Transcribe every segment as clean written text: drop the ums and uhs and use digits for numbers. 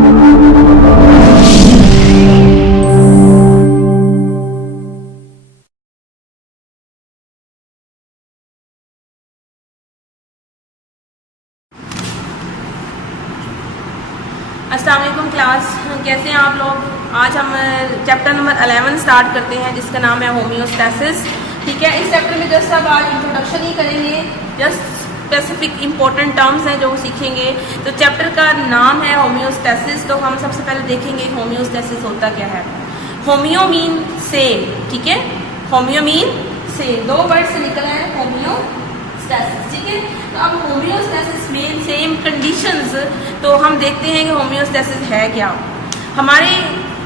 अस्सलाम वालेकुम क्लास, कैसे हैं आप लोग। आज हम चैप्टर नंबर 11 स्टार्ट करते हैं जिसका नाम है होम्योस्टैसिस। ठीक है, इस चैप्टर में जस्ट अब आज इंट्रोडक्शन ही करेंगे, जस्ट स्पेसिफिक इंपॉर्टेंट टर्म्स हैं जो सीखेंगे। तो चैप्टर का नाम है होम्योस्टैसिस। तो हम सबसे पहले देखेंगे होम्योस्टैसिस होता क्या है। होम्यो मीन सेम, ठीक है, होम्यो मीन सेम, दो वर्ड से निकला है होम्योस्टैसिस। ठीक है, तो अब होम्योस्टैसिस में सेम कंडीशंस, तो हम देखते हैं कि होम्योस्टैसिस है क्या। हमारे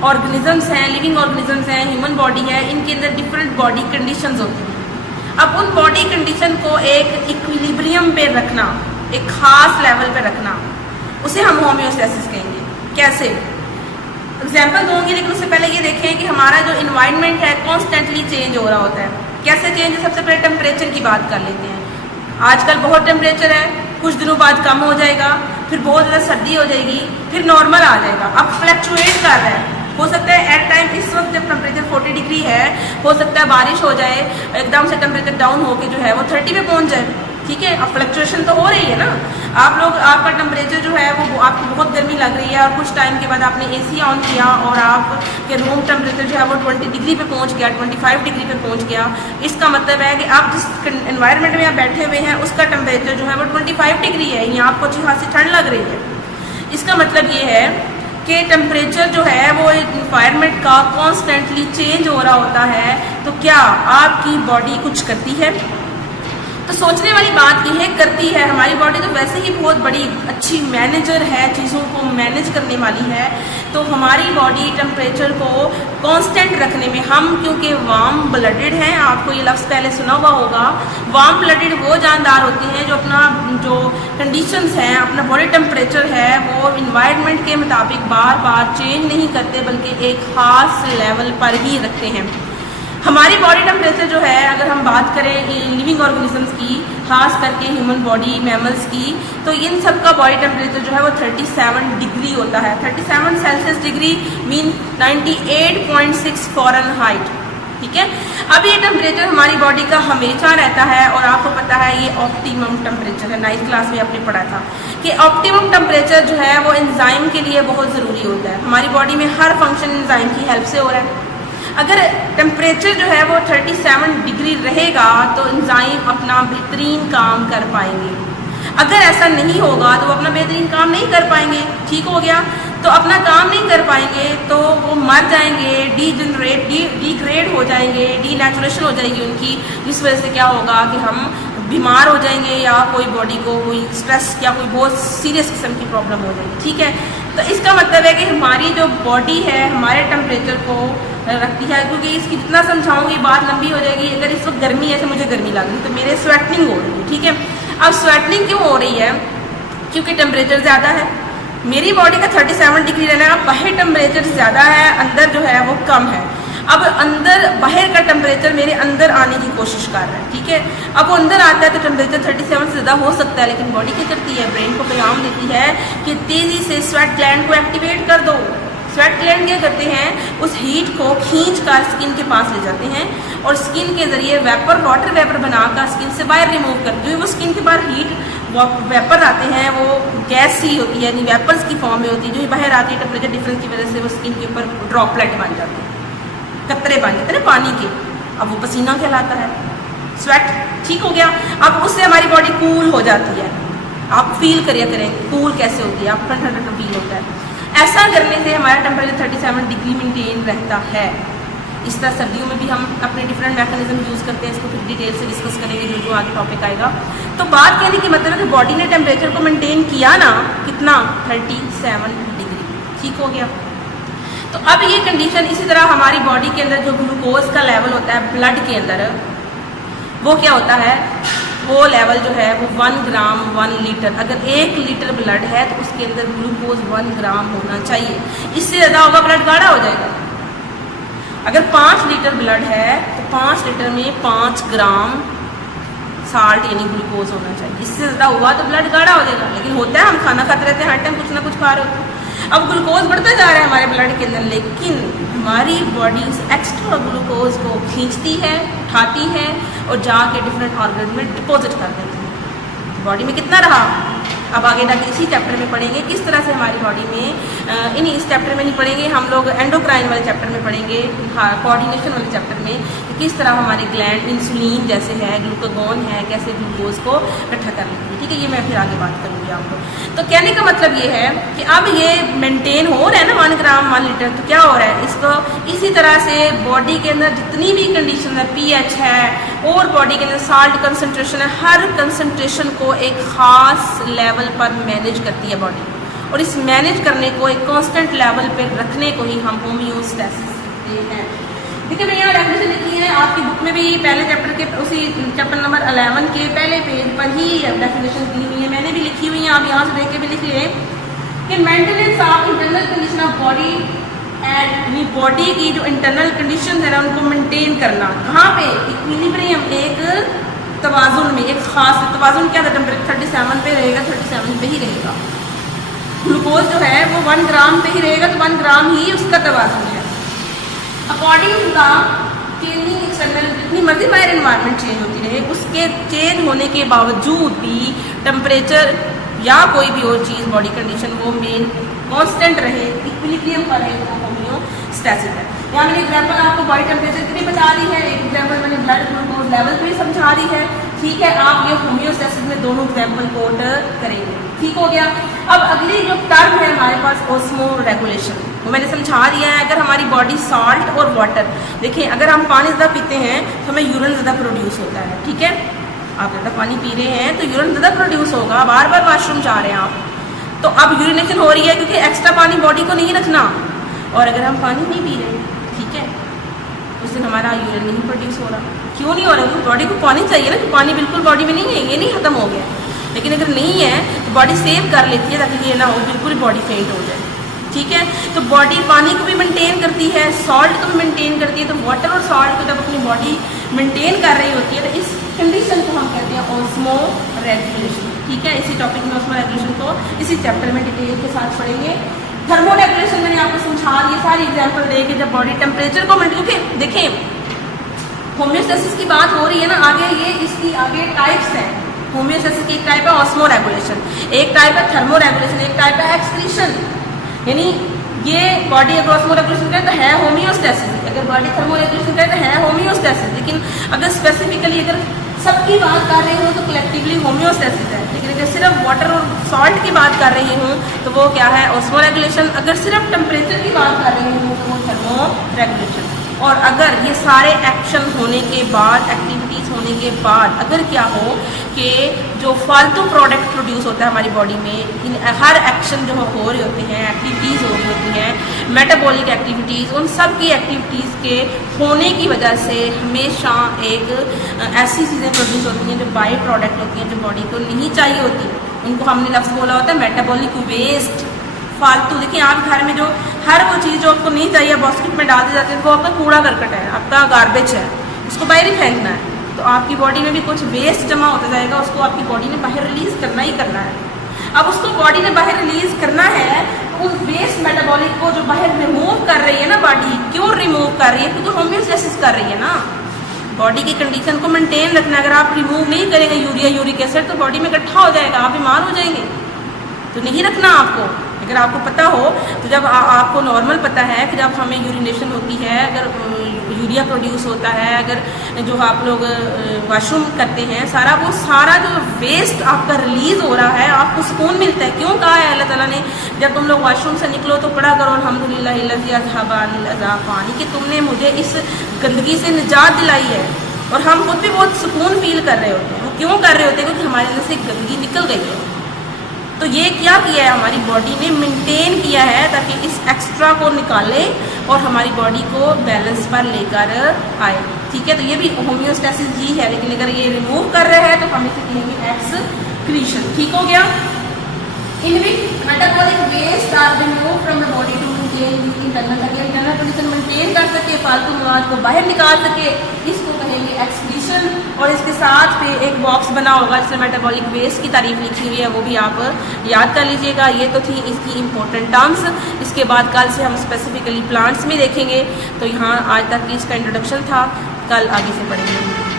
ऑर्गेनिजम्स हैं, लिविंग ऑर्गेनिजम्स हैं, ह्यूमन बॉडी है, इनके अंदर डिफरेंट बॉडी कंडीशंस होती हैं। अब उन बॉडी कंडीशन को एक इक्विलिब्रियम पे रखना, एक खास लेवल पे रखना, उसे हम होम्योस्टैसिस कहेंगे। कैसे एग्जाम्पल दूंगी, लेकिन उससे पहले ये देखें कि हमारा जो इन्वायरमेंट है कॉन्स्टेंटली चेंज हो रहा होता है। कैसे चेंज है, सबसे पहले टेम्परेचर की बात कर लेते हैं। आजकल बहुत टेम्परेचर है, कुछ दिनों बाद कम हो जाएगा, फिर बहुत ज़्यादा सर्दी हो जाएगी, फिर नॉर्मल आ जाएगा। अब फ्लक्चुएट कर रहा है, हो सकता है एट टाइम इस वक्त जब टेम्परेचर 40 डिग्री है, हो सकता है बारिश हो जाए, एकदम से टेम्परेचर डाउन होके जो है वो 30 पे पहुंच जाए। ठीक है, अब फ्लक्चुएशन तो हो रही है ना। आप लोग, आपका टेम्परेचर जो है वो आपको बहुत गर्मी लग रही है और कुछ टाइम के बाद आपने एसी ऑन किया और आपके रूम टेम्परेचर जो है वो 20 डिग्री पे पहुंच गया, 25 डिग्री पे पहुंच गया। इसका मतलब है कि आप जिस एनवायरनमेंट में आप बैठे हुए हैं उसका टेम्परेचर जो है वो 25 डिग्री है, यहाँ आपको अच्छी खासी ठंड लग रही है। इसका मतलब ये है कि टेम्परेचर जो है वो इन्वायरमेंट का कॉन्स्टेंटली चेंज हो रहा होता है। तो क्या आपकी बॉडी कुछ करती है? तो सोचने वाली बात यह है, करती है। हमारी बॉडी तो वैसे ही बहुत बड़ी अच्छी मैनेजर है, चीज़ों को मैनेज करने वाली है। तो हमारी बॉडी टेम्परेचर को कांस्टेंट रखने में, हम क्योंकि वार्म ब्लडेड हैं, आपको ये लफ्ज़ पहले सुना हुआ होगा, वार्म ब्लडेड वो जानदार होते हैं जो अपना जो कंडीशंस हैं, अपना बॉडी टेम्परेचर है वो इन्वायरमेंट के मुताबिक बार बार चेंज नहीं करते, बल्कि एक ख़ास लेवल पर ही रखते हैं। हमारी बॉडी टेम्परेचर जो है, अगर हम बात करें लिविंग ऑर्गेनिजम्स की, खास करके ह्यूमन बॉडी, मैमल्स की, तो इन सब का बॉडी टेम्परेचर जो है वो 37 डिग्री होता है। 37 सेल्सियस डिग्री मीन 98.6 फ़ारेनहाइट। ठीक है, अब ये टेम्परेचर हमारी बॉडी का हमेशा रहता है और आपको पता है ये ऑप्टिमम टेम्परेचर है। 9th क्लास में आपने पढ़ा था कि ऑप्टिमम टेम्परेचर जो है वो एंजाइम के लिए बहुत ज़रूरी होता है। हमारी बॉडी में हर फंक्शन एंजाइम की हेल्प से हो रहा है। अगर टेम्परेचर जो है वो 37 डिग्री रहेगा तो एंजाइम अपना बेहतरीन काम कर पाएंगे। अगर ऐसा नहीं होगा तो वो अपना बेहतरीन काम नहीं कर पाएंगे। ठीक हो गया, तो अपना काम नहीं कर पाएंगे तो वो मर जाएंगे, डिग्रेड हो जाएंगे, डीनेचुरेशन हो जाएगी उनकी, जिस वजह से क्या होगा कि हम बीमार हो जाएंगे या कोई बॉडी को कोई स्ट्रेस या कोई बहुत सीरियस किस्म की प्रॉब्लम हो जाएगी। ठीक है, तो इसका मतलब है कि हमारी जो बॉडी है हमारे टेम्परेचर को रखती है। क्योंकि इसकी जितना समझाऊंगी बात लंबी हो जाएगी। अगर इस वक्त गर्मी है, तो मुझे गर्मी लग रही है, तो मेरे स्वेटनिंग हो रही है। ठीक है, अब स्वेटनिंग क्यों हो रही है? क्योंकि टेम्परेचर ज़्यादा है। मेरी बॉडी का 37 डिग्री रहना है, बाहर टेम्परेचर ज़्यादा है, अंदर जो है वो कम है। अब अंदर, बाहर का टेम्परेचर मेरे अंदर आने की कोशिश कर रहा है। ठीक है, अब वो अंदर आता है तो टेम्परेचर 37 से ज़्यादा हो सकता है, लेकिन बॉडी क्या करती है, ब्रेन को पैगाम देती है कि तेज़ी से स्वेट ग्लैंड को एक्टिवेट कर दो। स्वेट ग्लैंड क्या करते हैं, उस हीट को खींच कर स्किन के पास ले जाते हैं और स्किन के जरिए वेपर, वाटर वेपर बनाकर स्किन से बाहर रिमूव कर, जो वो स्किन के बाहर हीट वेपर आते हैं वो गैस सी होती है, यानी वेपर्स की फॉर्म में होती है, जो बाहर आती है टेम्परेचर डिफरेंस की वजह से वो स्किन के ऊपर ड्रॉपलेट बन जाते हैं, कतरे बन जाते हैं ना पानी के। अब वो पसीना कहलाता है, स्वेट। ठीक हो गया, अब उससे हमारी बॉडी कूल हो जाती है। आप फील करिए करें कूल कैसे होती है, आप ठंडा ठंडा फील होता है। ऐसा करने से हमारा टेम्परेचर 37 डिग्री मेंटेन रहता है। इस तरह सर्दियों में भी हम अपने डिफरेंट मैकेनिज्म यूज़ करते हैं, इसको फिर डिटेल से डिस्कस करेंगे जो जो आगे टॉपिक आएगा। तो बात कहने की मतलब है कि बॉडी ने टेम्परेचर को मेंटेन किया ना, कितना, 37 डिग्री। ठीक हो गया, तो अब ये कंडीशन, इसी तरह हमारी बॉडी के अंदर जो ग्लूकोज का लेवल होता है ब्लड के अंदर, वो क्या होता है, वो लेवल जो है वो 1 ग्राम 1 लीटर। अगर 1 लीटर ब्लड है तो उसके अंदर ग्लूकोज 1 ग्राम होना चाहिए। इससे ज़्यादा होगा ब्लड गाढ़ा हो जाएगा। अगर 5 लीटर ब्लड है तो 5 लीटर में 5 ग्राम साल्ट यानी ग्लूकोज होना चाहिए। इससे ज़्यादा हुआ तो ब्लड गाढ़ा हो जाएगा। लेकिन होता है, हम खाना खाते रहते हैं, हर टाइम कुछ ना कुछ खा रहे होते हैं। अब ग्लूकोज बढ़ता जा रहा है हमारे ब्लड के अंदर, लेकिन हमारी बॉडी उस एक्स्ट्रा ग्लूकोज को खींचती है, उठाती है और जाके डिफरेंट ऑर्गन में डिपॉजिट कर देती है। बॉडी में कितना रहा, अब आगे जाके इसी चैप्टर में पढ़ेंगे किस तरह से हमारी बॉडी में, इस चैप्टर में नहीं पढ़ेंगे हम लोग, एंडोक्राइन वाले चैप्टर में पढ़ेंगे, कोऑर्डिनेशन वाले चैप्टर में किस तरह हमारे ग्लैंड इंसुलिन जैसे है, ग्लूकागोन है, कैसे ग्लूकोज को इकट्ठा कर लेती है। ठीक है, ये मैं फिर आगे बात करूँगी आपको। तो कहने का मतलब ये है कि अब ये मेंटेन हो रहा है ना 1 ग्राम 1 लीटर, तो क्या हो रहा है, इसको इसी तरह से बॉडी के अंदर जितनी भी कंडीशन है, pH है और बॉडी के अंदर साल्ट कंसनट्रेशन है, हर कंसनट्रेशन को एक ख़ास लेवल पर मैनेज करती है बॉडी, और इस मैनेज करने को एक कांस्टेंट लेवल पे रखने को ही हम होम्योस्टैसिस कहते हैं। देखिए मैं यहाँ डेफिनेशन लिखी है आपकी बुक में भी, पहले चैप्टर के उसी चैप्टर नंबर 11 के पहले पेज पर ही डेफिनेशन दी हुई है, मैंने भी लिखी हुई है, आप यहाँ से देख के भी लिख लें कि maintenance of internal condition of body and body की जो इंटरनल कंडीशन है ना उनको मेंटेन करना, कहाँ पे, इक्विलिब्रियम, एक तवाजुन में, एक खास तवाजुन क्या था, टेम्परेचर 37 पे रहेगा, 37 पे ही रहेगा। ग्लूकोज जो है वो 1 ग्राम पे ही रहेगा, तो 1 ग्राम ही उसका तवाजुन है। According to the changing external, जितनी मर्जी बाहर एनवायरनमेंट चेंज होती रहे, उसके चेंज होने के बावजूद भी टेम्परेचर या कोई भी और चीज़ बॉडी कंडीशन वो मेन कांस्टेंट रहे, इक्विलिब्रियम पर रहे, वो होम्योस्टैसिस है। यहाँ मैंने एग्जाम्पल आपको बॉडी टेम्परेचर की भी बता दी है, एक एग्जाम्पल मैंने ब्लड ग्लूकोज लेवल भी समझा दी है। ठीक है, आप ये होम्योस्टैसिस में दोनों एग्जाम्पल कोट करेंगे। ठीक हो गया। अब अगली जो टर्म है हमारे पास ऑस्मो रेगुलेशन, वो मैंने समझा दिया है। अगर हमारी बॉडी सॉल्ट और वाटर, देखिए अगर हम पानी ज़्यादा पीते हैं तो हमें यूरिन ज़्यादा प्रोड्यूस होता है। ठीक है, आप ज़्यादा पानी पी रहे हैं तो यूरिन ज़्यादा प्रोड्यूस होगा, बार बार वॉशरूम जा रहे हैं आप, तो अब यूरिनेशन हो रही है क्योंकि एक्स्ट्रा पानी बॉडी को नहीं रखना। और अगर हम पानी नहीं पी रहे, ठीक है, उस दिन हमारा यूरिन नहीं प्रोड्यूस हो रहा। क्यों नहीं हो रहा? क्योंकि बॉडी को पानी चाहिए ना, कि पानी बिल्कुल बॉडी में नहीं है, ये नहीं खत्म हो गया। लेकिन अगर नहीं है तो बॉडी सेव कर लेती है ताकि ये ना हो बिल्कुल बॉडी फेंट हो जाए। ठीक है, तो बॉडी पानी को भी मेंटेन करती है, सॉल्ट को भी मेंटेन करती है। तो वाटर और सॉल्ट को जब अपनी बॉडी मेंटेन कर रही होती है तो इस कंडीशन को हम कहते हैं ऑस्मो रेगुलेशन। ठीक है, इसी टॉपिक में ऑस्मो रेगुलेशन को इसी चैप्टर में डिटेल के साथ पढ़ेंगे। थर्मो रेगुलेशन मैंने आपको समझा दिए सारी एग्जाम्पल देके, जब बॉडी टेम्परेचर को मेंटेन, देखें होम्योस्टैसिस की बात हो रही है ना, आगे ये इसकी आगे टाइप्स हैं। होम्योस्टैसिस की एक टाइप है ऑस्मो रेगुलेशन, एक टाइप है थर्मो रेगुलेशन, एक टाइप है एक्सक्रीशन। यानी ये बॉडी अगर ऑस्मो रेगुलेशन करे तो है होम्योस्टैसिस, अगर बॉडी थर्मो रेगुलेशन करे तो है होम्योस्टैसिस। लेकिन अगर स्पेसिफिकली अगर सबकी बात कर रही हूँ तो कलेक्टिवली होम्योस्टैसिस है। लेकिन अगर सिर्फ वाटर और सॉल्ट की बात कर रही हूँ तो वो क्या है? Osmo regulation. अगर सिर्फ टेम्परेचर की बात कर रही हूँ तो वो थर्मो रेगुलेशन। और अगर ये सारे एक्शन होने के बाद, एक्टिविटीज़ होने के बाद अगर क्या हो कि जो फालतू प्रोडक्ट प्रोड्यूस होता है हमारी बॉडी में, इन हर एक्शन जो हो रहे होते हैं, एक्टिविटीज़ हो रही होती हैं, मेटाबॉलिक एक्टिविटीज़, उन सब की एक्टिविटीज़ के होने की वजह से हमेशा एक ऐसी चीज़ें प्रोड्यूस होती हैं जो बाई प्रोडक्ट होती हैं, जो बॉडी को नहीं चाहिए होती। उनको हमने लफ्ज़ बोला होता है मेटाबॉलिक वेस्ट, फालतू। देखिए आप घर में जो हर वो चीज़ जो आपको नहीं चाहिए बास्केट में डाल दी जाती है, वो आपका कूड़ा करकट है, आपका गार्बेज है, उसको बाहर ही फेंकना है। तो आपकी बॉडी में भी कुछ वेस्ट जमा होता जाएगा, उसको आपकी बॉडी ने बाहर रिलीज़ करना ही करना है। अब उसको बॉडी ने बाहर रिलीज़ करना है, तो उस वेस्ट मेटाबॉलिक को जो बाहर रिमूव कर रही है ना बॉडी, क्यों रिमूव कर रही है? क्योंकि होम्योस्टैसिस कर रही है ना, बॉडी की कंडीशन को मेंटेन रखना। अगर आप रिमूव नहीं करेंगे यूरिया, यूरिक एसिड, तो बॉडी में इकट्ठा हो जाएगा, आप बीमार हो जाएंगे। तो नहीं रखना आपको। अगर आपको पता हो तो जब आपको नॉर्मल पता है कि जब हमें यूरिनेशन होती है, अगर यूरिया प्रोड्यूस होता है, अगर जो आप लोग वॉशरूम करते हैं, सारा जो वेस्ट आपका रिलीज़ हो रहा है, आपको सुकून मिलता है। क्यों कहा है अल्लाह ताला ने, जब तुम लोग वॉशरूम से निकलो तो पढ़ा करो अल्हम्दुलिल्लाह पानी, कि तुमने मुझे इस गंदगी से निजात दिलाई है। और हम खुद भी बहुत सुकून फील कर रहे होते हैं। क्यों कर रहे होते हैं? क्योंकि हमारे अंदर से गंदगी निकल गई है। तो ये क्या किया है? हमारी बॉडी ने मेंटेन किया है ताकि इस एक्स्ट्रा को निकाले और हमारी बॉडी को बैलेंस पर लेकर आए। ठीक है, तो ये भी होम्योस्टैसिस ही है। लेकिन अगर ये रिमूव कर रहे हैं तो हम इसे कहेंगे एक्सक्रीशन। ठीक हो गया। In which metabolic waste are remove from the body to maintain the internal metabolism maintain कर सके, फालतू मवाद को बाहर निकाल सके, इसको कहेंगे एक्सक्रीशन। और इसके साथ पे एक बॉक्स बना होगा जिसमें मेटाबॉलिक वेस्ट की तारीफ लिखी हुई है, वो भी आप याद कर लीजिएगा। ये तो थी इसकी इंपॉर्टेंट टर्म्स। इसके बाद कल से हम स्पेसिफिकली प्लांट्स में देखेंगे। तो यहाँ आज तक इसका इंट्रोडक्शन था, कल आगे से पढ़ेंगे।